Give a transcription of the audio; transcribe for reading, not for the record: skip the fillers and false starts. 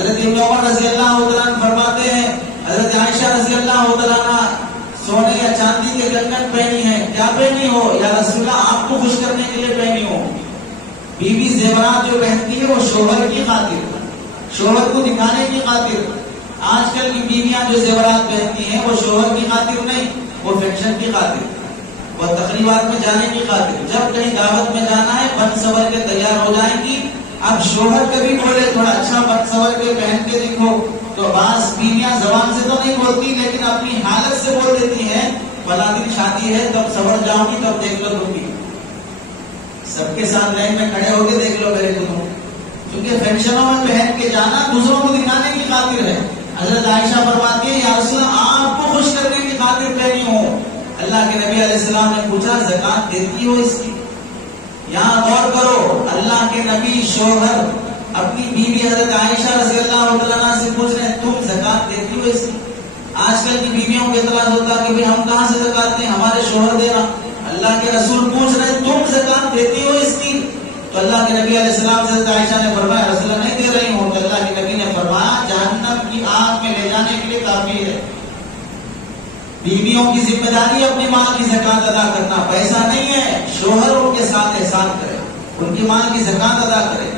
حضرت ابن عمر رضی اللہ عنہ فرماتے ہیں حضرت عائشہ رضی اللہ عنہ سونے یا چاندی کے کنگن پہنی ہے، کیا پہنی ہو؟ یا رسول اللہ آپ کو خوش کرنے کے لیے پہنی ہو۔ بیوی زیورات جو پہنتی ہے وہ شوہر کی خاطر، شوہر کو دکھانے کی خاطر۔ آج کل کی بیویاں جو زیورات پہنتی ہیں وہ شوہر کی خاطر نہیں، وہ فیشن کی خاطر، وہ تقریبات میں جانے کی خاطر۔ جب کہیں دعوت میں جانا ہے بن سور کے تیار ہو جائیں گی۔ اب شوہر کبھی بولے تھوڑا اچھا بن سور کے پہن کے دکھو، تو بعض بیویاں زبان سے تو نہیں بولتی لیکن اپنی حالت سے بول دیتی ہیں فلاں دن شادی ہے تب سور جاؤں گی تب دیکھ لو تم بھی، سب کے ساتھ لائن میں کھڑے ہو کے دیکھ لو میرے کو، کیونکہ فیشنوں میں پہن کے جانا دوسروں کو دکھانے کی خاطر ہے۔ حضرت عائشہ فرماتی ہے یا رسول اللہ آپ کو خوش کرنے کی خاطر پہنی ہو۔ اللہ کے نبی علیہ السلام نے پوچھا زکات دیتی ہو اس کی؟ یہاں غور کرو، اللہ کے نبی شوہر اپنی بیوی حضرت عائشہ رضی اللہ عنہ سے پوچھ رہے ہیں تم زکات دیتی ہو اس کی؟ آج کل کی بیویوں کو اعتراض ہوتا ہے کہ ہم کہاں سے زکات دیں، ہمارے شوہر دے رہا۔ اللہ کے رسول پوچھ رہے ہیں تم زکات دیتی ہو اس کی؟ تو اللہ کے نبی علیہ السلام سے حضرت عائشہ نے فرمایا رسول اللہ نہیں دے رہی ہوں، تو اللہ کے نبی نے فرمایا جہنم کی آگ میں لے جانے کے لیے کافی ہے۔ بیویوں کی ذمہ داری اپنی ماں کی زکات ادا کرنا، پیسہ نہیں ہے، شوہر ان کے ساتھ احسان کرے، ان کی ماں کی زکات ادا کرے۔